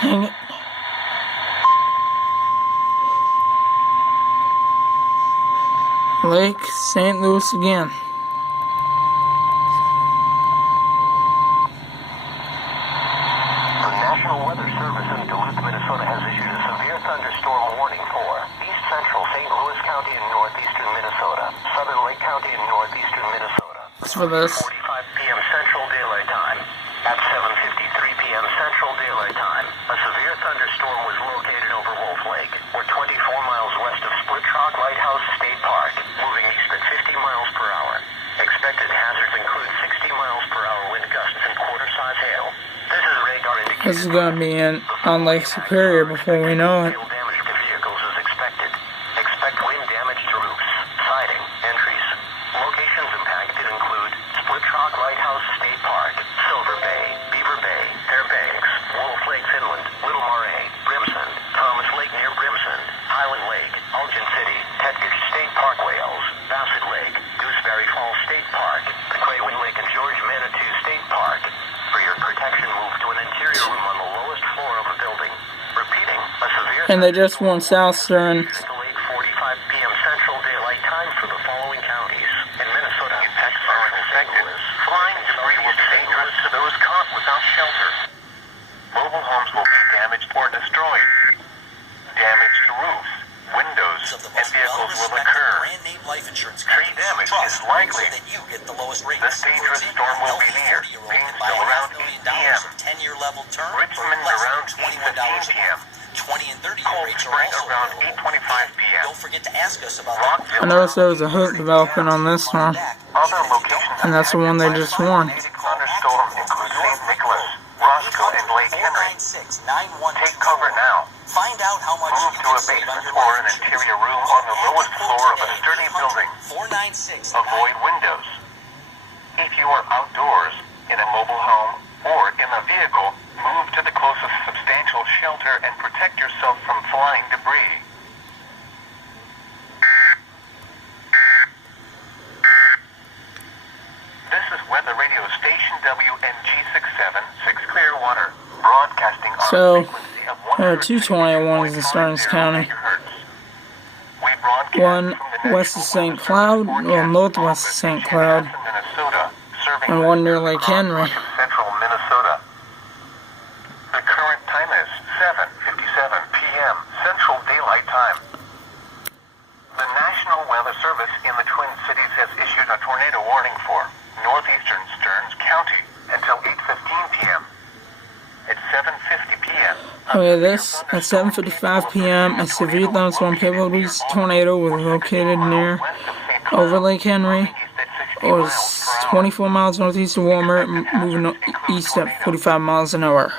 Dang it. Lake St. Louis again. The National Weather Service in Duluth, Minnesota has issued a severe thunderstorm warning for east central St. Louis County in northeastern Minnesota, southern Lake County in northeastern Minnesota. Thanks for this. 45 p.m. Central Daylight Time. At 7:53 p.m. Central Daylight Time, a severe thunderstorm was located over Wolf Lake, or 24 miles west of Split Rock Lighthouse State Park, moving east at 50 miles per hour. Expected hazards include 60 miles per hour wind gusts and quarter-size hail. This is radar indicated. This is going to be on Lake Superior before we know it. Hail damage to vehicles is expected. Expect wind damage to roofs, siding, entries. Locations impacted include Split Rock Lighthouse State Park, Silver Bay, Beaver Bay, FAIRBANKS, Wolf Lake, Finland, Little MARAIS, BRIMSON, Thomas Lake near BRIMSON, Highland Lake, Elgin City, Tetgage State Park, Wales, Bassett Lake, Gooseberry Falls State Park, Quaywin Lake and George Manitou State Park. For your protection, move to an interior room on the lowest floor of a building. Repeating, a severe... And they just won Southern. Until 8:45 p.m. Central Daylight Time for the following counties. In Minnesota, effects are expected. Flying debris will be dangerous to those caught without shelter. Mobile homes will be damaged or destroyed. Damage to roofs, windows, and vehicles will occur. Tree damage is likely. This dangerous storm will be near Painesville around 8 p.m. Richmond around 8:15 p.m. Cold Spring around 8:25 p.m. I noticed there was a hook developing on this one, Other locations and that's the one they just won. thunderstorm include St. Nicholas, Roscoe, and Lake Henry. Take cover now. Find out how much Move to a basement or an interior room on the lowest floor of a sturdy building. 496. Avoid windows. If you are outdoors, in a mobile home, or in a vehicle, move to the closest substantial shelter and protect yourself from flying debris. This is Weather Radio Station WNG676 Clearwater, broadcasting on So, a frequency of there are two tornado warnings in Stearns County. We broadcast One from the west of St. Cloud, well, northwest of St. Cloud, Minnesota, serving and one near Lake Henry. Central Minnesota. The current time is 7:57 p.m. Central Daylight Time. The National Weather Service in the Twin Cities has issued a tornado warning for northeastern Stearns County until 8:15 p.m. At 7:50 p.m. Okay, this at 7:55 p.m. a severe thunderstorm capable tornado was located near over Lake Henry, or 24 miles northeast of Walmart, moving east at 45 miles an hour.